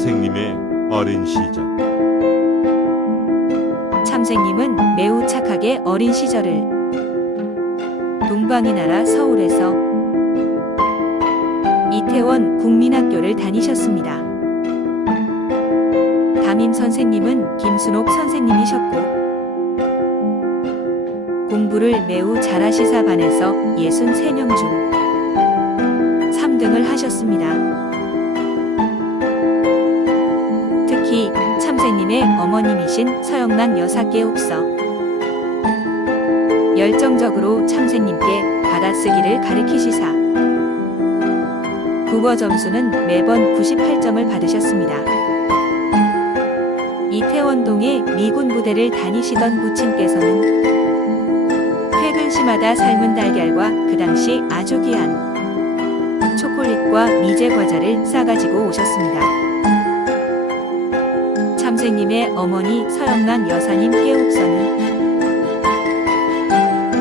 참생님의 어린 시절 참생님은 매우 착하게 어린 시절을 동방의 나라 서울에서 이태원 국민학교를 다니셨습니다. 담임 선생님은 김순옥 선생님이셨고 공부를 매우 잘하시사 반에서 63명 중 3등을 하셨습니다. 참새님의 어머님이신 서영란 여사께 옥서 열정적으로 참새님께 받아쓰기를 가르치시사 국어 점수는 매번 98점을 받으셨습니다. 이태원동에 미군 부대를 다니시던 부친께서는 퇴근 시마다 삶은 달걀과 그 당시 아주 귀한 초콜릿과 미제 과자를 싸가지고 오셨습니다. 참생님의 어머니 서영란 여사님 깨옥서는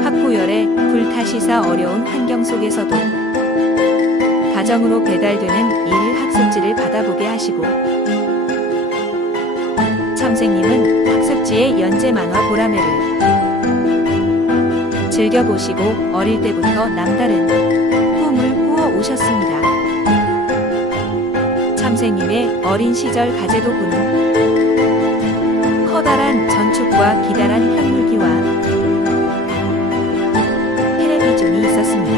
학구열에 불타시사 어려운 환경 속에서도 가정으로 배달되는 일 학습지를 받아보게 하시고 참생님은 학습지의 연재 만화 보라매를 즐겨보시고 어릴 때부터 남다른 꿈을 꾸어 오셨습니다. 참생님의 어린 시절 전축 과 기다란 현물기와 텔레비전이 있었습니다.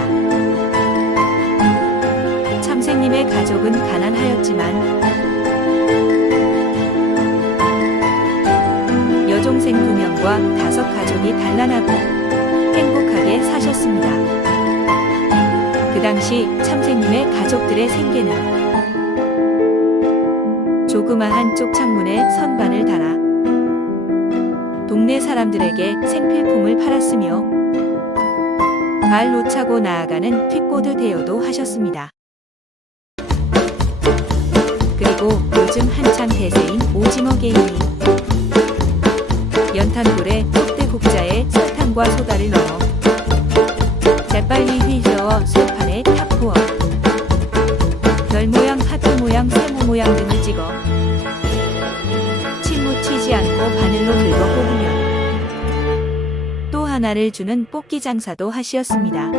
참생님의 가족은 가난하였지만 여종생 두 명과 다섯 가족이 단란하고 행복하게 사셨습니다. 그 당시 참생님의 가족들의 생계는 조그마한 쪽창문에 선반을 달아 동네 사람들에게 생필품을 팔았으며 발로 차고 나아가는 퀵보드 대여도 하셨습니다. 그리고 요즘 한창 대세인 오징어 게임이 연탄불에 톱대 국자에 설탕과 소다를 넣어 재빨리 휘저어 쇠판에 탁 부어 별 모양, 하트 모양, 세모 모양 등을 찍어 침 묻히지 않고 바늘로 긁어 또 하나를 주는 뽑기 장사도 하시었습니다.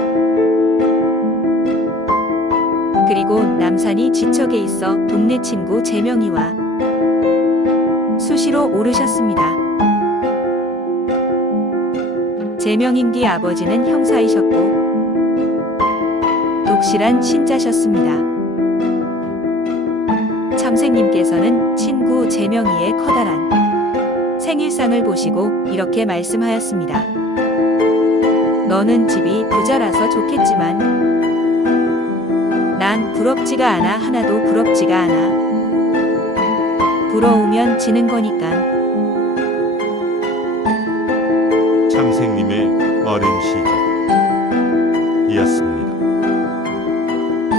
그리고 남산이 지척에 있어 동네 친구 재명이와 수시로 오르셨습니다. 재명인기 아버지는 형사이셨고 독실한 신자셨습니다. 참생님께서는 친구 재명이의 커다란 생일상을 보시고 이렇게 말씀하였습니다. 너는 집이 부자라서 좋겠지만 난 부럽지가 않아 하나도 부럽지가 않아. 부러우면 지는 거니까. 참생님의 어린 시절이었습니다.